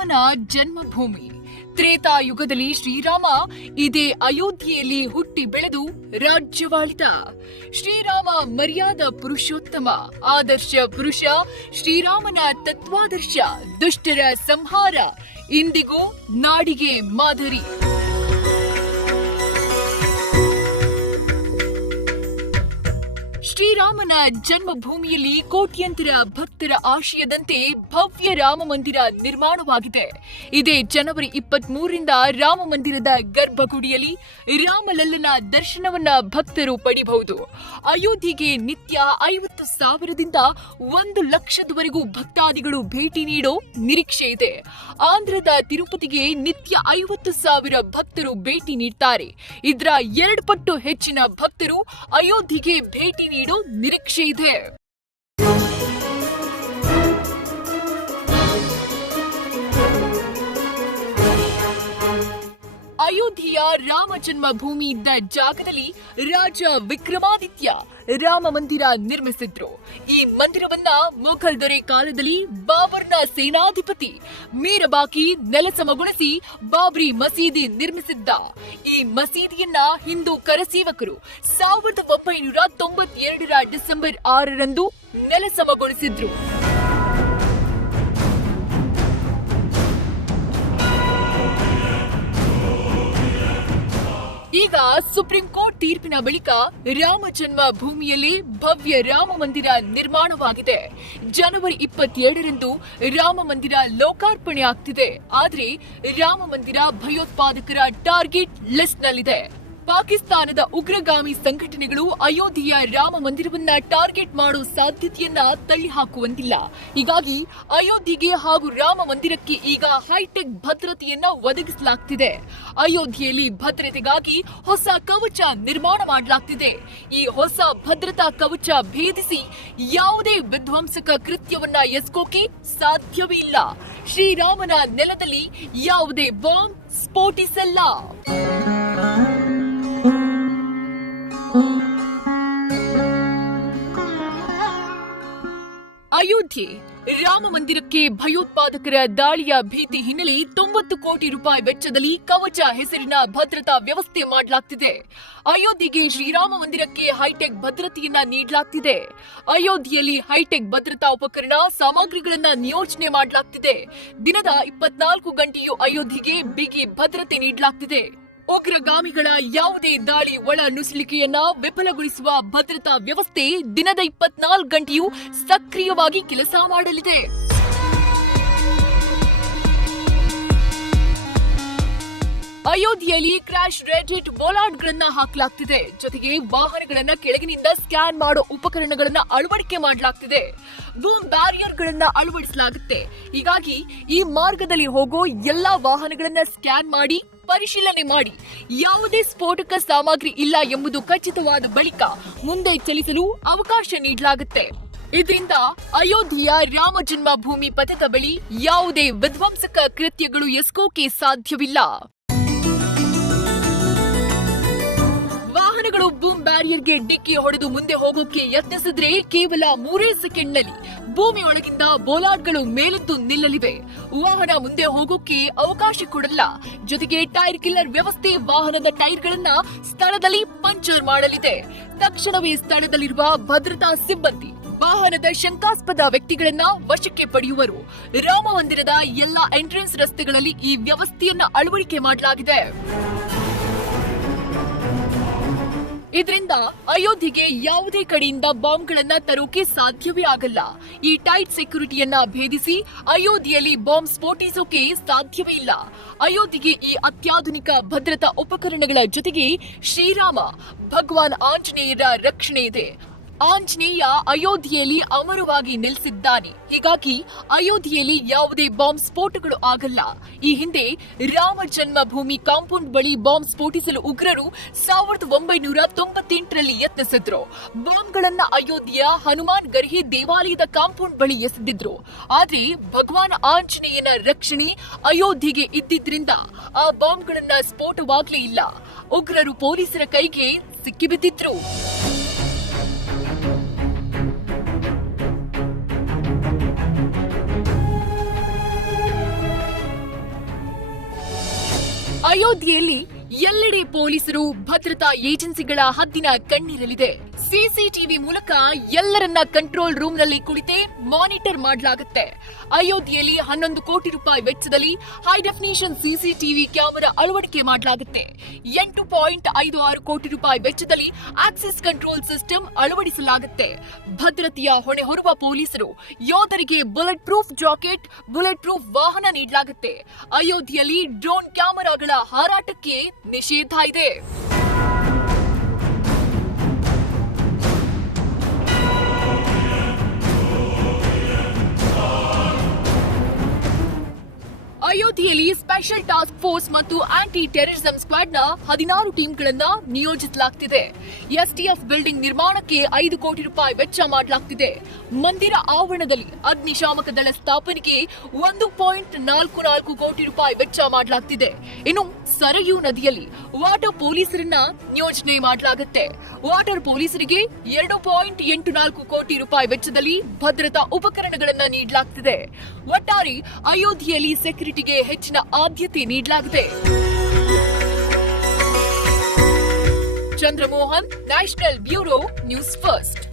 ಶ್ರೀರಾಮನ ಜನ್ಮಭೂಮಿ. ತ್ರೇತಾಯುಗದಲ್ಲಿ ಶ್ರೀರಾಮ ಇದೇ ಅಯೋಧ್ಯೆಯಲ್ಲಿ ಹುಟ್ಟಿ ಬೆಳೆದು ರಾಜ್ಯವಾಳಿದ. ಶ್ರೀರಾಮ ಮರ್ಯಾದ ಪುರುಷೋತ್ತಮ, ಆದರ್ಶ ಪುರುಷ, ಶ್ರೀರಾಮನ ತತ್ವಾದರ್ಶ, ದುಷ್ಟರ ಸಂಹಾರ, ಇಂದಿಗೂ ನಾಡಿಗೆ ಮಾದರಿ. ಶ್ರೀರಾಮನ ಜನ್ಮಭೂಮಿಯಲ್ಲಿ ಕೋಟ್ಯಂತರ ಭಕ್ತರ ಆಶಯದಂತೆ ಭವ್ಯ ರಾಮ ಮಂದಿರ ನಿರ್ಮಾಣವಾಗಿದೆ. ಇದೇ ಜನವರಿ ಇಪ್ಪತ್ತ್ ಮೂರರಿಂದ ರಾಮ ಮಂದಿರದ ಗರ್ಭಗುಡಿಯಲ್ಲಿ ರಾಮಲಲ್ಲನ ದರ್ಶನವನ್ನ ಭಕ್ತರು ಪಡಿಬಹುದು. ಅಯೋಧ್ಯೆಗೆ ನಿತ್ಯ ಐವತ್ತು ಸಾವಿರದಿಂದ ಒಂದು ಲಕ್ಷದವರೆಗೂ ಭಕ್ತಾದಿಗಳು ಭೇಟಿ ನೀಡೋ ನಿರೀಕ್ಷೆ ಇದೆ. ಆಂಧ್ರದ ತಿರುಪತಿಗೆ ನಿತ್ಯ ಐವತ್ತು ಸಾವಿರ ಭಕ್ತರು ಭೇಟಿ ನೀಡ್ತಾರೆ. ಇದರ ಎರಡು ಪಟ್ಟು ಹೆಚ್ಚಿನ ಭಕ್ತರು ಅಯೋಧ್ಯೆಗೆ ಭೇಟಿ ನೀಡೋ ನಿರೀಕ್ಷೆ ಇದೆ ಅಯೋಧ್ಯೆಯ ರಾಮ ಜನ್ಮಭೂಮಿ ಇದ್ದ ಜಾಗದಲ್ಲಿ ರಾಜ ವಿಕ್ರಮಾದಿತ್ಯ ರಾಮ ಮಂದಿರ ನಿರ್ಮಿಸಿದ್ರು. ಈ ಮಂದಿರವನ್ನ ಮೊಘಲ್ ದೊರೆ ಕಾಲದಲ್ಲಿ ಬಾಬರ್ನ ಸೇನಾಧಿಪತಿ ಮೀರಬಾಕಿ ನೆಲಸಮಗೊಳಿಸಿ ಬಾಬ್ರಿ ಮಸೀದಿ ನಿರ್ಮಿಸಿದ್ದ. ಈ ಮಸೀದಿಯನ್ನ ಹಿಂದೂ ಕರಸೇವಕರು ಸಾವಿರದ ಒಂಬೈನೂರ ತೊಂಬತ್ತೆರಡರ ಡಿಸೆಂಬರ್ ಆರರಂದು ನೆಲಸಮಗೊಳಿಸಿದ್ರು. ಈಗ ಸುಪ್ರೀಂ ಕೋರ್ಟ್ ತೀರ್ಪಿನ ಬಳಿಕ ರಾಮ ಜನ್ಮ ಭೂಮಿಯಲ್ಲಿ ಭವ್ಯ ರಾಮ ಮಂದಿರ ನಿರ್ಮಾಣವಾಗಿದೆ. ಜನವರಿ ಇಪ್ಪತ್ತೇಳರಂದು ರಾಮ ಮಂದಿರ ಲೋಕಾರ್ಪಣೆ ಆಗ್ತಿದೆ. ಆದರೆ ರಾಮ ಮಂದಿರ ಭಯೋತ್ಪಾದಕರ ಟಾರ್ಗೆಟ್ ಲಿಸ್ಟ್ನಲ್ಲಿದೆ. ಪಾಕಿಸ್ತಾನದ ಉಗ್ರಗಾಮಿ ಸಂಘಟನೆಗಳು ಅಯೋಧ್ಯೆಯ ರಾಮ ಮಂದಿರವನ್ನ ಟಾರ್ಗೆಟ್ ಮಾಡೋ ಸಾಧ್ಯತೆಯನ್ನ ತಳ್ಳಿಹಾಕುವಂತಿಲ್ಲ. ಹೀಗಾಗಿ ಅಯೋಧ್ಯೆಗೆ ಹಾಗೂ ರಾಮ ಮಂದಿರಕ್ಕೆ ಈಗ ಹೈಟೆಕ್ ಭದ್ರತೆಯನ್ನ ಒದಗಿಸಲಾಗ್ತಿದೆ. ಅಯೋಧ್ಯೆಯಲ್ಲಿ ಭದ್ರತೆಗಾಗಿ ಹೊಸ ಕವಚ ನಿರ್ಮಾಣ ಮಾಡಲಾಗ್ತಿದೆ. ಈ ಹೊಸ ಭದ್ರತಾ ಕವಚ ಭೇದಿಸಿ ಯಾವುದೇ ವಿಧ್ವಂಸಕ ಕೃತ್ಯವನ್ನ ಎಸ್ಕೋಕೆ ಸಾಧ್ಯವೇ ಇಲ್ಲ. ಶ್ರೀರಾಮನ ನೆಲದಲ್ಲಿ ಯಾವುದೇ ಬಾಂಬ್ ಸ್ಫೋಟಿಸಲ್ಲ. ಅಯೋಧ್ಯೆ. ರಾಮ ಮಂದಿರಕ್ಕೆ ಭಯೋತ್ಪಾದಕರ ದಾಳಿಯ ಭೀತಿ ಹಿನ್ನೆಲೆ ತೊಂಬತ್ತು ಕೋಟಿ ರೂಪಾಯಿ ವೆಚ್ಚದಲ್ಲಿ ಕವಚ ಹೆಸರಿನ ಭದ್ರತಾ ವ್ಯವಸ್ಥೆ ಮಾಡಲಾಗ್ತಿದೆ. ಅಯೋಧ್ಯೆಗೆ ಶ್ರೀರಾಮ ಮಂದಿರಕ್ಕೆ ಹೈಟೆಕ್ ಭದ್ರತೆಯನ್ನ ನೀಡಲಾಗ್ತಿದೆ. ಅಯೋಧ್ಯೆಯಲ್ಲಿ ಹೈಟೆಕ್ ಭದ್ರತಾ ಉಪಕರಣ ಸಾಮಗ್ರಿಗಳನ್ನ ನಿಯೋಜನೆ ಮಾಡಲಾಗ್ತಿದೆ. ದಿನದ ಇಪ್ಪತ್ನಾಲ್ಕು ಗಂಟೆಯೂ ಅಯೋಧ್ಯೆಗೆ ಬಿಗಿ ಭದ್ರತೆ ನೀಡಲಾಗ್ತಿದೆ. ಉಗ್ರಗಾಮಿಗಳ ಯಾವುದೇ ದಾಳಿ ಒಳ ನುಸುಳಿಕೆಯನ್ನ ವಿಫಲಗೊಳಿಸುವ ಭದ್ರತಾ ವ್ಯವಸ್ಥೆ ದಿನದ ಇಪ್ಪತ್ನಾಲ್ಕು ಗಂಟೆಯೂ ಸಕ್ರಿಯವಾಗಿ ಕೆಲಸ ಮಾಡಲಿದೆ. ಅಯೋಧ್ಯೆಯಲ್ಲಿ ಕ್ರಾಶ್ ರೇಟೆಡ್ ಬೋಲಾಡ್ಗಳನ್ನ ಹಾಕಲಾಗ್ತಿದೆ. ಜೊತೆಗೆ ವಾಹನಗಳನ್ನ ಕೆಳಗಿನಿಂದ ಸ್ಕ್ಯಾನ್ ಮಾಡೋ ಉಪಕರಣಗಳನ್ನ ಅಳವಡಿಕೆ ಮಾಡಲಾಗ್ತಿದೆ. ಬೂಮ್ ಬ್ಯಾರಿಯರ್ಗಳನ್ನ ಅಳವಡಿಸಲಾಗುತ್ತೆ. ಹೀಗಾಗಿ ಈ ಮಾರ್ಗದಲ್ಲಿ ಹೋಗೋ ಎಲ್ಲಾ ವಾಹನಗಳನ್ನ ಸ್ಕ್ಯಾನ್ ಮಾಡಿ, ಪರಿಶೀಲನೆ ಮಾಡಿ. ಯಾವುದೇ ಸ್ಫೋಟಕ ಸಾಮಗ್ರಿ ಇಲ್ಲ ಎಂಬುದು ಖಚಿತವಾದ ಬಳಿಕ ಮುಂದೆ ಚಲಿಸಲು ಅವಕಾಶ ನೀಡಲಾಗುತ್ತೆ. ಇದರಿಂದ ಅಯೋಧ್ಯೆಯ ರಾಮ ಜನ್ಮಭೂಮಿ ಪಥದ ಬಳಿ ಯಾವುದೇ ವಿಧ್ವಂಸಕ ಕೃತ್ಯಗಳು ಎಸ್ಕೋಕೆ ಸಾಧ್ಯವಿಲ್ಲ. ಬೂಮ್ ಬ್ಯಾರಿಯರ್ಗೆ ಡಿಕ್ಕಿ ಹೊಡೆದು ಮುಂದೆ ಹೋಗೋಕೆ ಯತ್ನಿಸಿದ್ರೆ ಕೇವಲ ಮೂರೇ ಸೆಕೆಂಡ್ನಲ್ಲಿ ಭೂಮಿಯೊಳಗಿಂದ ಬೋಲಾಡ್ಗಳು ಮೇಲೆದ್ದು ನಿಲ್ಲಲಿವೆ. ವಾಹನ ಮುಂದೆ ಹೋಗೋಕೆ ಅವಕಾಶ ಕೊಡಲ್ಲ. ಜೊತೆಗೆ ಟೈರ್ ಕಿಲ್ಲರ್ ವ್ಯವಸ್ಥೆ ವಾಹನದ ಟೈರ್ಗಳನ್ನ ಸ್ಥಳದಲ್ಲಿ ಪಂಚರ್ ಮಾಡಲಿದೆ. ತಕ್ಷಣವೇ ಸ್ಥಳದಲ್ಲಿರುವ ಭದ್ರತಾ ಸಿಬ್ಬಂದಿ ವಾಹನದ ಶಂಕಾಸ್ಪದ ವ್ಯಕ್ತಿಗಳನ್ನ ವಶಕ್ಕೆ ಪಡೆಯುವರು. ರಾಮ ಮಂದಿರದ ಎಲ್ಲಾ ಎಂಟ್ರೆನ್ಸ್ ರಸ್ತೆಗಳಲ್ಲಿ ಈ ವ್ಯವಸ್ಥೆಯನ್ನ ಅಳವಡಿಕೆ ಮಾಡಲಾಗಿದೆ. ಇದರಿಂದ ಅಯೋಧ್ಯೆಗೆ ಯಾವುದೇ ಕಡೆಯಿಂದ ಬಾಂಬ್ಗಳನ್ನ ತರೋಕೆ ಸಾಧ್ಯವೇ ಆಗಲ್ಲ. ಈ ಟೈಟ್ ಸೆಕ್ಯೂರಿಟಿಯನ್ನ ಭೇದಿಸಿ ಅಯೋಧ್ಯೆಯಲ್ಲಿ ಬಾಂಬ್ ಸ್ಫೋಟಿಸೋಕೆ ಸಾಧ್ಯವೇ ಇಲ್ಲ. ಅಯೋಧ್ಯೆಗೆ ಈ ಅತ್ಯಾಧುನಿಕ ಭದ್ರತಾ ಉಪಕರಣಗಳ ಜೊತೆಗೆ ಶ್ರೀರಾಮ, ಭಗವಾನ್ ಆಂಜನೇಯರ ರಕ್ಷಣೆ ಇದೆ. ಆಂಜನೇಯ ಅಯೋಧ್ಯೆಯಲ್ಲಿ ಅಮರವಾಗಿ ನೆಲೆಸಿದ್ದಾನೆ. ಹೀಗಾಗಿ ಅಯೋಧ್ಯೆಯಲ್ಲಿ ಯಾವುದೇ ಬಾಂಬ್ ಸ್ಫೋಟಗಳು ಆಗಲ್ಲ. ಈ ಹಿಂದೆ ರಾಮ ಜನ್ಮಭೂಮಿ ಕಾಂಪೌಂಡ್ ಬಳಿ ಬಾಂಬ್ ಸ್ಫೋಟಿಸಲು ಉಗ್ರರು ಸಾವಿರದ ಒಂಬೈನೂರ ತೊಂಬತ್ತೆಂಟರಲ್ಲಿ ಯತ್ನಿಸಿದ್ರು. ಬಾಂಬ್ಗಳನ್ನ ಅಯೋಧ್ಯೆಯ ಹನುಮಾನ್ ಗರ್ಹಿ ದೇವಾಲಯದ ಕಾಂಪೌಂಡ್ ಬಳಿ ಎಸೆದಿದ್ರು. ಆದ್ರೆ ಭಗವಾನ್ ಆಂಜನೇಯನ ರಕ್ಷಣೆ ಅಯೋಧ್ಯೆಗೆ ಇದ್ದಿದ್ರಿಂದ ಆ ಬಾಂಬ್ಗಳನ್ನ ಸ್ಫೋಟವಾಗ್ಲೇ ಇಲ್ಲ. ಉಗ್ರರು ಪೊಲೀಸರ ಕೈಗೆ ಸಿಕ್ಕಿಬಿದ್ದಿದ್ರು. ಅಯೋಧ್ಯೆಯಲ್ಲಿ ಎಲ್ಲೆಡೆ ಪೊಲೀಸರು ಭದ್ರತಾ ಏಜೆನ್ಸಿಗಳ ಹದ್ದಿನ ಕಣ್ಣಿರಲಿದೆ. ಸಿಸಿಟಿವಿ ಮೂಲಕ ಎಲ್ಲರನ್ನ ಕಂಟ್ರೋಲ್ ರೂಮ್ನಲ್ಲಿ ಕುಳಿತೇ ಮಾನಿಟರ್ ಮಾಡಲಾಗುತ್ತೆ. ಅಯೋಧ್ಯೆಯಲ್ಲಿ ಹನ್ನೊಂದು ಕೋಟಿ ರೂಪಾಯಿ ವೆಚ್ಚದಲ್ಲಿ ಹೈ ಡೆಫಿನೇಷನ್ ಸಿಸಿಟಿವಿ ಕ್ಯಾಮೆರಾ ಅಳವಡಿಕೆ ಮಾಡಲಾಗುತ್ತೆ. ಎಂಟು ಪಾಯಿಂಟ್ ಐದು ಆರು ಕೋಟಿ ರೂಪಾಯಿ ವೆಚ್ಚದಲ್ಲಿ ಆಕ್ಸಿಸ್ ಕಂಟ್ರೋಲ್ ಸಿಸ್ಟಮ್ ಅಳವಡಿಸಲಾಗುತ್ತೆ. ಭದ್ರತೆಯ ಹೊಣೆ ಹೊರುವ ಪೊಲೀಸರು ಯೋಧರಿಗೆ bullet proof jacket bullet proof ವಾಹನ ನೀಡಲಾಗುತ್ತೆ. ಅಯೋಧ್ಯೆಯಲ್ಲಿ ಡ್ರೋನ್ ಕ್ಯಾಮೆರಾಗಳ ಹಾರಾಟಕ್ಕೆ ನಿಷೇಧ ಇದೆ. ಅಯೋಧ್ಯೆಯಲ್ಲಿ ಸ್ಪೆಷಲ್ ಟಾಸ್ಕ್ ಫೋರ್ಸ್ ಮತ್ತು ಆಂಟಿ ಟೆರರಿಸಂ ಸ್ಕ್ವಾಡ್ನ ಹದಿನಾರು ಟೀಮ್ಗಳನ್ನ ನಿಯೋಜಿಸಲಾಗ್ತಿದೆ. ಎಸ್ಟಿಎಫ್ ಬಿಲ್ಡಿಂಗ್ ನಿರ್ಮಾಣಕ್ಕೆ ಐದು ಕೋಟಿ ರೂಪಾಯಿ ವೆಚ್ಚ ಮಾಡಲಾಗ್ತಿದೆ. ಮಂದಿರ ಆವರಣದಲ್ಲಿ ಅಗ್ನಿಶಾಮಕ ದಳ ಸ್ಥಾಪನೆಗೆ ಒಂದು ಪಾಯಿಂಟ್ ನಾಲ್ಕು ನಾಲ್ಕು ಕೋಟಿ ರೂಪಾಯಿ ವೆಚ್ಚ ಮಾಡಲಾಗ್ತಿದೆ. ಇನ್ನು ಸರಯೂ ನದಿಯಲ್ಲಿ ವಾಟರ್ ಪೊಲೀಸರನ್ನ ನಿಯೋಜನೆ ಮಾಡಲಾಗುತ್ತೆ. ವಾಟರ್ ಪೊಲೀಸರಿಗೆ ಎರಡು ಪಾಯಿಂಟ್ ಎಂಟು ನಾಲ್ಕು ಕೋಟಿ ರೂಪಾಯಿ ವೆಚ್ಚದಲ್ಲಿ ಭದ್ರತಾ ಉಪಕರಣಗಳನ್ನ ನೀಡಲಾಗ್ತಿದೆ. ಒಟ್ಟಾರೆ ಅಯೋಧ್ಯೆಯಲ್ಲಿ ಸೆಕ್ಯೂರಿಟಿಗೆ ಹೆಚ್ಚಿನ ಆದ್ಯತೆ ನೀಡಲಾಗಿದೆ. Chandramohan national bureau news first.